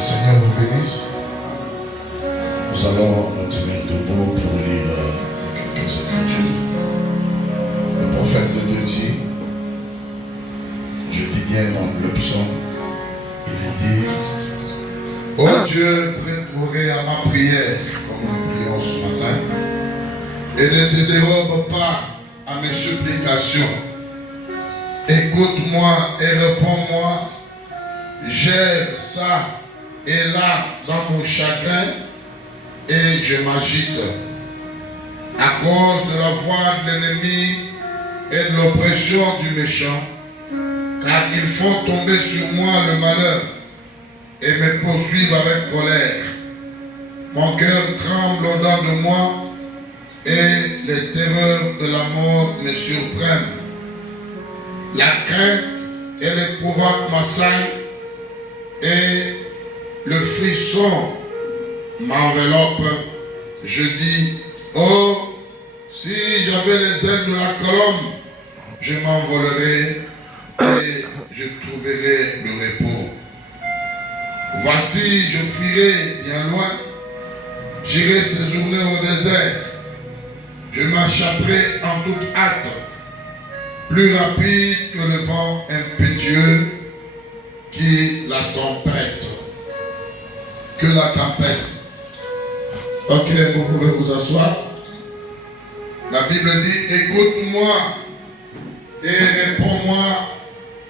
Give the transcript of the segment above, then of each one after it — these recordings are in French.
le Seigneur vous bénisse. Nous allons nous tenir debout pour lire quelques écritures. Le prophète de Dieu dit, je dis bien dans le psaume, il dit, ô Dieu, préparez à ma prière, comme nous prions ce matin, et ne te dérobe pas à mes supplications. Écoute-moi et réponds-moi. J'ai ça et là dans mon chagrin et je m'agite à cause de la voix de l'ennemi et de l'oppression du méchant, car ils font tomber sur moi le malheur et me poursuivent avec colère. Mon cœur tremble au-dedans de moi et les terreurs de la mort me surprennent. La crainte et l'épouvante m'assaillent et le frisson m'enveloppe. Je dis, oh, si j'avais les ailes de la colombe, je m'envolerais et je trouverais le repos. Voici, je fuirai bien loin, j'irai séjourner au désert, je m'échapperai en toute hâte, plus rapide que le vent impétueux qui la tempête. Que la tempête. Ok, vous pouvez vous asseoir. La Bible dit, écoute-moi et réponds-moi.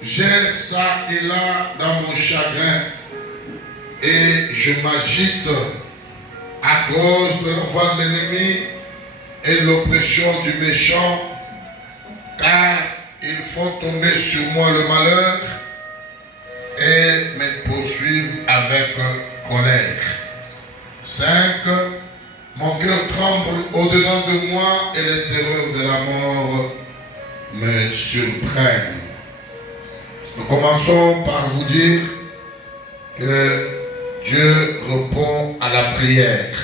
J'ai ça et là dans mon chagrin et je m'agite à cause de la voix de l'ennemi et de l'oppression du méchant, car ils font tomber sur moi le malheur et me poursuivent avec colère. 5. Mon cœur tremble au-dedans de moi et les terreurs de la mort me surprennent. Nous commençons par vous dire que Dieu répond à la prière.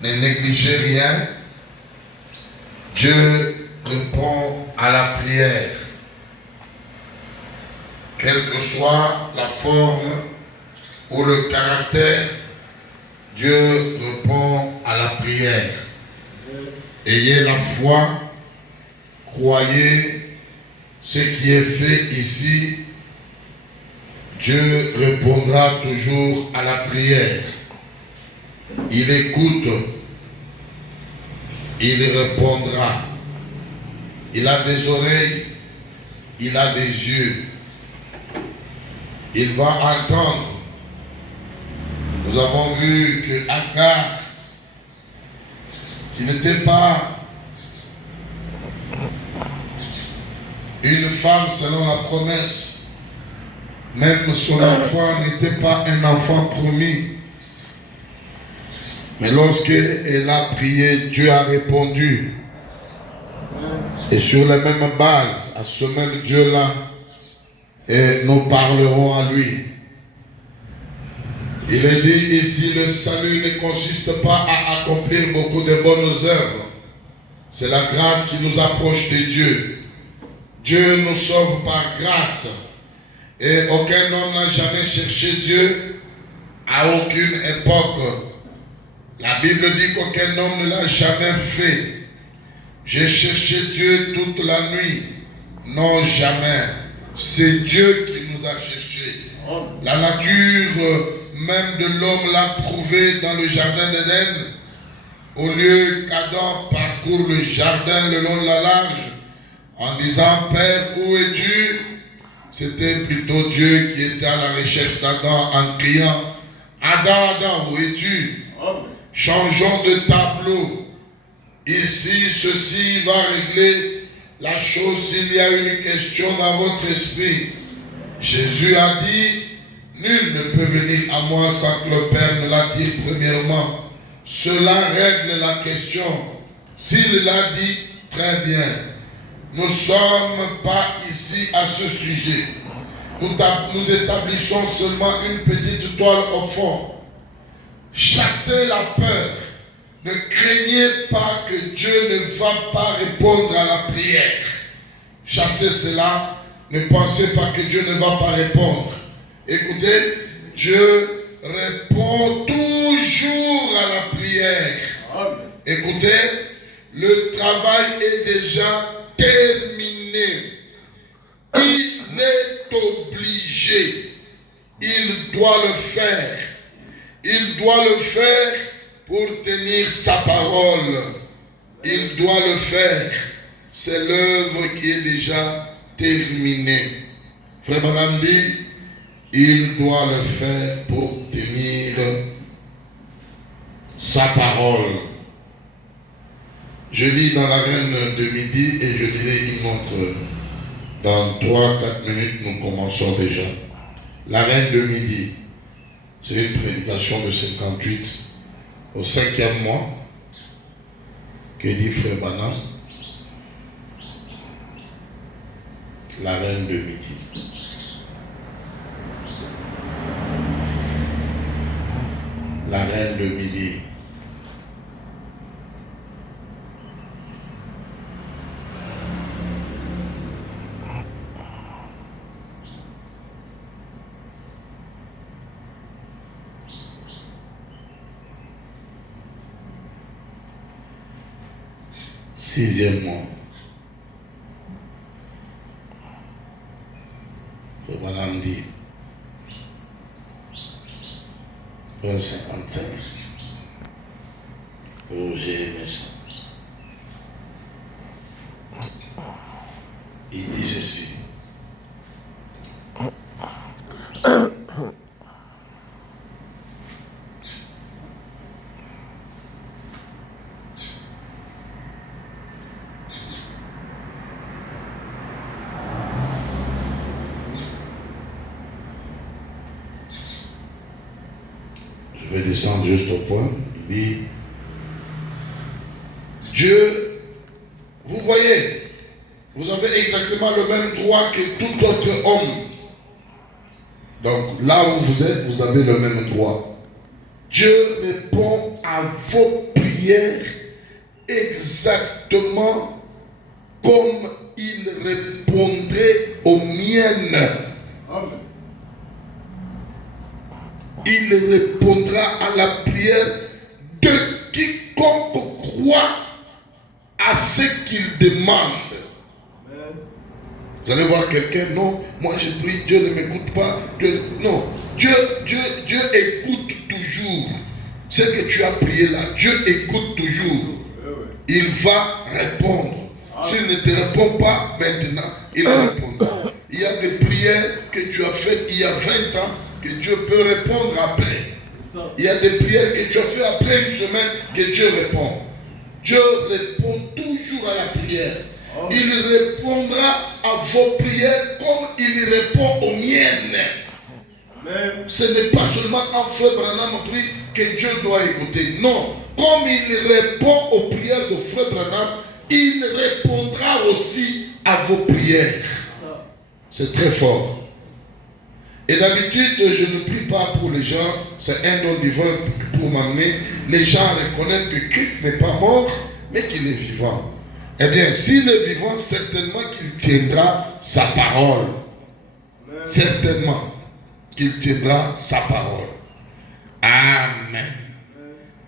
Ne négligez rien. Dieu répond à la prière. Quelle que soit la forme ou le caractère, Dieu répond à la prière. Ayez la foi, croyez ce qui est fait ici. Dieu répondra toujours à la prière. Il écoute, il répondra. Il a des oreilles, il a des yeux. Il va entendre. Nous avons vu que Agar, qui n'était pas une femme selon la promesse, même son enfant n'était pas un enfant promis. Mais lorsqu'elle a prié, Dieu a répondu. Et sur la même base, à ce même Dieu-là, et nous parlerons à lui. Il est dit ici, le salut ne consiste pas à accomplir beaucoup de bonnes œuvres. C'est la grâce qui nous approche de Dieu. Dieu nous sauve par grâce. Et aucun homme n'a jamais cherché Dieu à aucune époque. La Bible dit qu'aucun homme ne l'a jamais fait. J'ai cherché Dieu toute la nuit. Non, jamais. C'est Dieu qui nous a cherchés. La nature même de l'homme l'a prouvé dans le jardin d'Éden. Au lieu qu'Adam parcourt le jardin le long de la large en disant, Père, où es-tu? C'était plutôt Dieu qui était à la recherche d'Adam en criant, Adam, Adam, où es-tu? Changeons de tableau. Ici, ceci va régler la chose s'il y a une question dans votre esprit. Jésus a dit, nul ne peut venir à moi sans que le Père me l'attire premièrement. Cela règle la question. S'il l'a dit, très bien. Nous ne sommes pas ici à ce sujet. Nous établissons seulement une petite toile au fond. Chassez la peur. Ne craignez pas que Dieu ne va pas répondre à la prière. Chassez cela. Ne pensez pas que Dieu ne va pas répondre. Écoutez, Dieu répond toujours à la prière. Amen. Écoutez, le travail est déjà terminé. Il est obligé. Il doit le faire. Il doit le faire pour tenir sa parole. Il doit le faire. C'est l'œuvre qui est déjà terminée. Frère Branham dit, il doit le faire pour tenir sa parole. Je lis dans la Reine de Midi et je lirai une autre. Dans 3-4 minutes, nous commençons déjà. La Reine de Midi, c'est une prédication de 58 au 5e mois que dit Frère Branham. La Reine de Midi. La Reine de Midi. Sixième mois. Le Branham dit, vers 57. J'ai aimé ça. Il dit ceci. Je vais descendre juste au point. Il dit, Dieu, vous voyez, vous avez exactement le même droit que tout autre homme. Donc là où vous êtes, vous avez le même droit. Dieu répond à vos prières exactement comme il répondrait aux miennes. Amen. Il répondra à la prière de quiconque croit à ce qu'il demande. Amen. Vous allez voir quelqu'un, non, moi je prie, Dieu ne m'écoute pas. Non, Dieu écoute toujours. Ce que tu as prié là, Dieu écoute toujours. Il va répondre. S'il ne te répond pas maintenant, il répondra. Il y a des prières que tu as faites il y a 20 ans que Dieu peut répondre après. Il y a des prières que tu as faites après une semaine que Dieu répond. Dieu répond toujours à la prière. Il répondra à vos prières comme il répond aux miennes. Amen. Ce n'est pas seulement un frère Branham prie que Dieu doit écouter. Non, comme il répond aux prières de frère Branham, il répondra aussi à vos prières. C'est très fort. Et d'habitude, je ne prie pas pour les gens, c'est un don divin pour m'amener les gens à reconnaître que Christ n'est pas mort, mais qu'il est vivant. Eh bien, s'il est vivant, certainement qu'il tiendra sa parole. Amen. Certainement qu'il tiendra sa parole. Amen.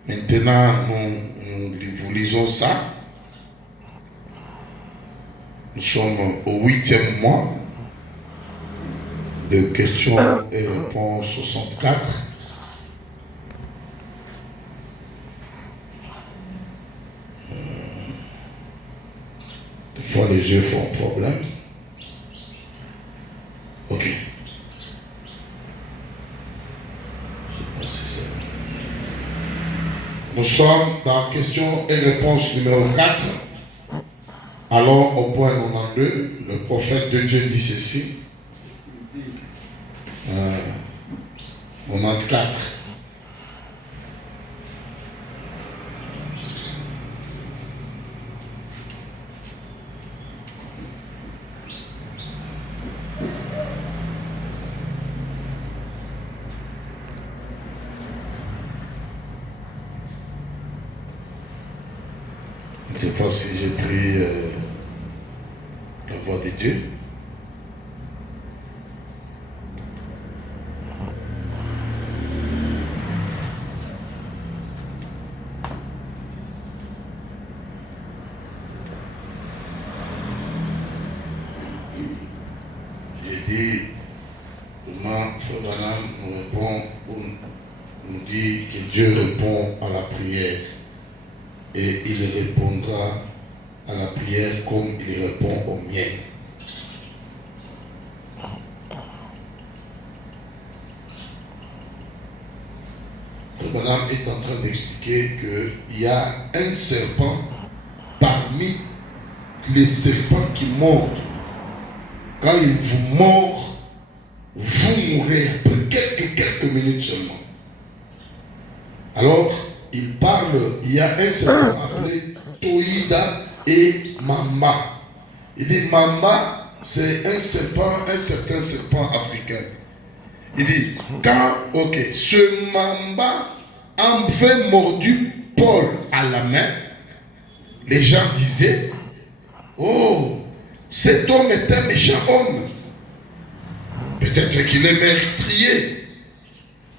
Maintenant, nous lisons ça. Nous sommes au 8e mois de questions et réponses 64. Des fois, les yeux font problème. Ok. Nous sommes dans question et réponse numéro 4. Allons au point 92. Le prophète de Dieu dit ceci. 94. Je ne sais pas si j'ai pris la voix de Dieu. Maintenant, Frère Branham nous répond, nous dit que Dieu répond à la prière. Et il répondra à la prière comme il répond aux miennes. Frère Branham est en train d'expliquer qu'il y a un serpent parmi les serpents qui mordent. Quand il vous mord, vous mourrez après quelques minutes seulement. Alors, il parle, il y a un serpent appelé Toïda et Mamba. Il dit Mamba, c'est un certain serpent africain. Il dit, ce Mamba avait mordu Paul à la main, les gens disaient, oh, cet homme est un méchant homme. Peut-être qu'il est meurtrier,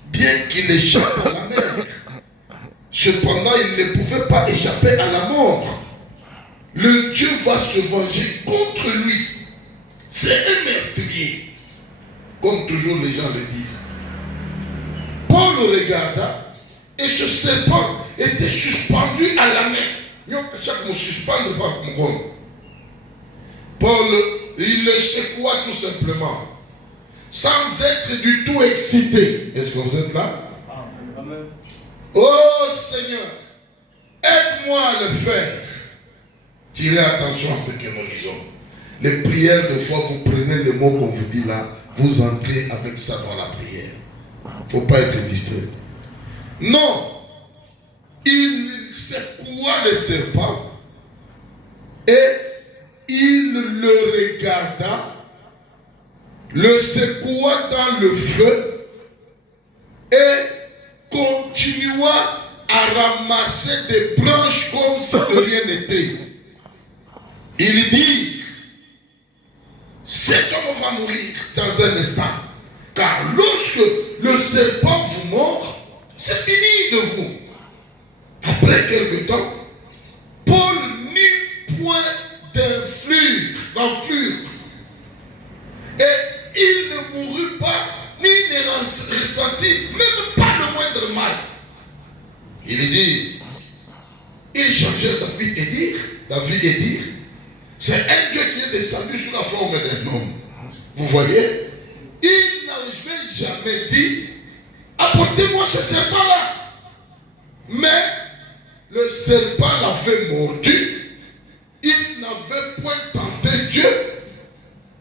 bien qu'il échappe à la mer. Cependant, il ne pouvait pas échapper à la mort. Le Dieu va se venger contre lui. C'est un meurtrier. Comme toujours les gens le disent. Paul le regarda et ce serpent était suspendu à la main. Chaque mot suspendre pas mon bon. Paul, il le secoua tout simplement. Sans être du tout excité. Est-ce que vous êtes là? Amen. Oh Seigneur, aide-moi à le faire. Tirez attention à ce que nous disons. Les prières, de foi, vous prenez le mot qu'on vous dit là, vous entrez avec ça dans la prière. Il ne faut pas être distrait. Non, il secoua le serpent et il le regarda, le secoua dans le feu et continua à ramasser des branches comme si de rien n'était. Il dit, cet homme va mourir dans un instant. Car lorsque le serpent vous mord, c'est fini de vous. Après quelque temps, Paul n'eut point d'enflure. Et il ne mourut pas, ni ne ressentit même pas le moindre mal. Il dit, il changeait David et dire, c'est un Dieu qui est descendu sous la forme d'un homme. Vous voyez, il n'avait jamais dit, apportez-moi ce serpent-là. Mais le serpent l'avait mordu. Il n'avait point tenté Dieu,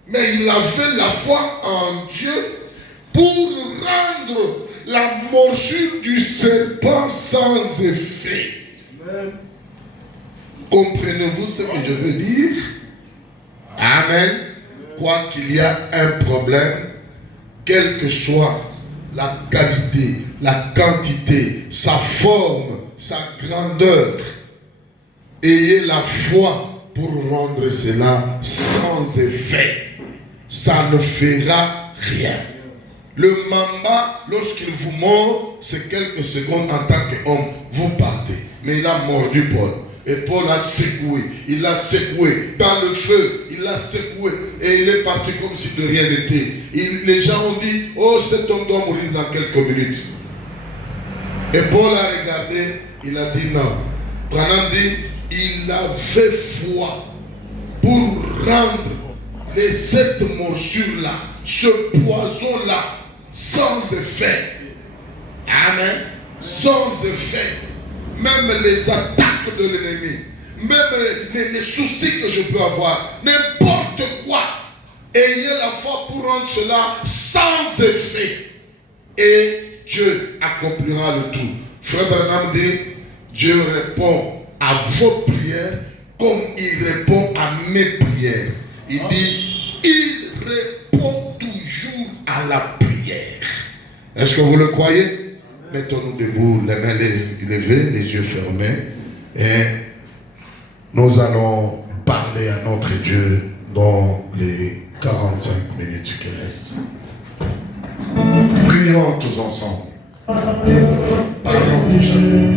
mais il avait la foi en Dieu pour rendre la morsure du serpent sans effet. Amen. Comprenez-vous ce que je veux dire? Amen. Quoi qu'il y a un problème, quelle que soit la qualité, la quantité, sa forme, sa grandeur, ayez la foi pour rendre cela sans effet. Ça ne fera rien. Le mamba, lorsqu'il vous mord, c'est quelques secondes en tant qu'homme, vous partez. Mais il a mordu Paul. Et Paul a secoué. Il a secoué. Dans le feu, il a secoué. Et il est parti comme si de rien n'était. Les gens ont dit, oh, cet homme doit mourir dans quelques minutes. Et Paul a regardé, il a dit non. Branham dit, il avait foi pour rendre cette morsure-là, ce poison-là, sans effet. Amen. Sans effet. Même les attaques de l'ennemi, même les soucis que je peux avoir, n'importe quoi, ayez la foi pour rendre cela sans effet. Et Dieu accomplira le tout. Frère Branham dit, Dieu répond à vos prières comme il répond à mes prières. Il dit, il répond toujours à la prière. Est-ce que vous le croyez? Mettons-nous debout, les mains levées, les yeux fermés, et nous allons parler à notre Dieu dans les 45 minutes qui restent. Prions tous ensemble. Parlons du jamais.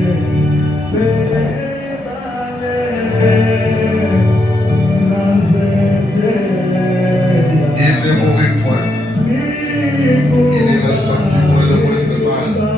Il ne mourut point. point. Il n'y ressenti point le moindre mal.